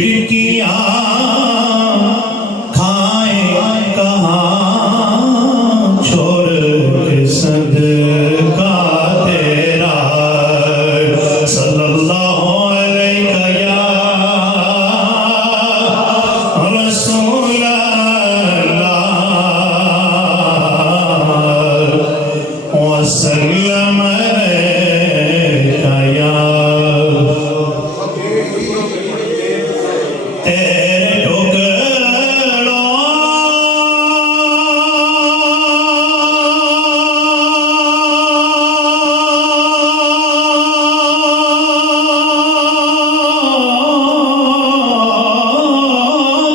جھڑکیاں کھائیں کہاں چھوڑ کے صدقہ تیرا صلی اللہ علیہ یا رسول اللہ وسلم علیہ یا تیرے ٹکڑوں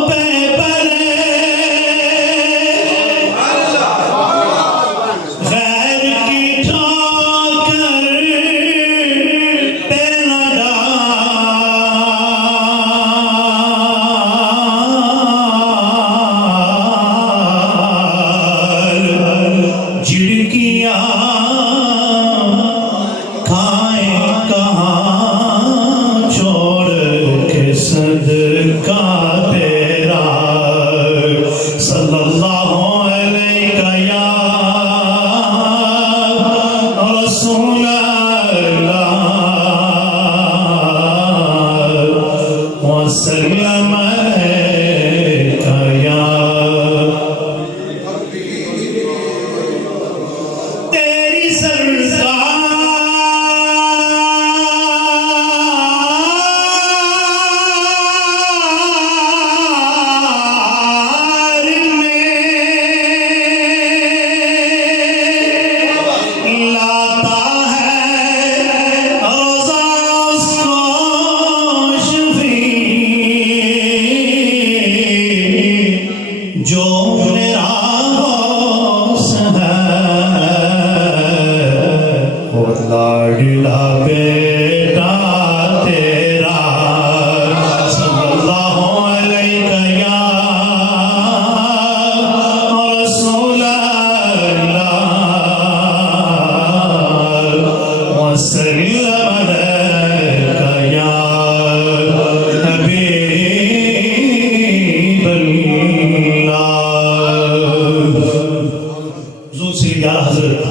پہ پلے غیر کی ٹھوکر پہ نہ ڈال جھڑکیاں کھائیں کہاں چھوڑ کے صدقہ تیرا صلی اللہ علیہ یا رسول اللہ وسلم علیہ یا تیری سرکار میں لاتا ہے روزہ اس کو شفیع جو میرا غوث ہے وہ لاڈلا بیٹا تیرا صلی اللہ علیہ یا رسول اللہ وسلم علیہ یا حبیب اللہ حضور سے یا حضرت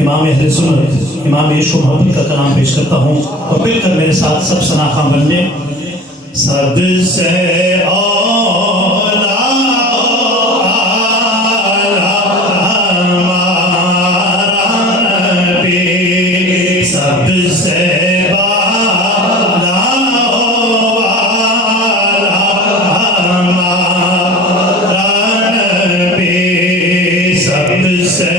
امام اہل سنت امام عشق و محبت کا کلام پیش کرتا ہوں اور مل کر میرے ساتھ سب سناخاں بن لیں سب سے اولا ہمارا نبی سب سے بالا ہمارا نبی سب سے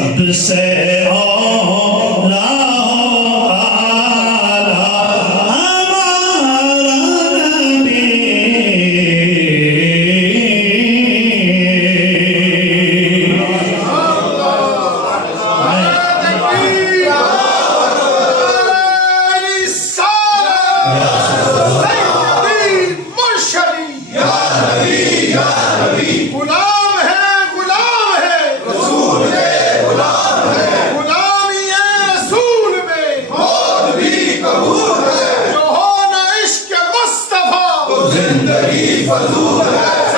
سب سے اولا زندگی فضول ہے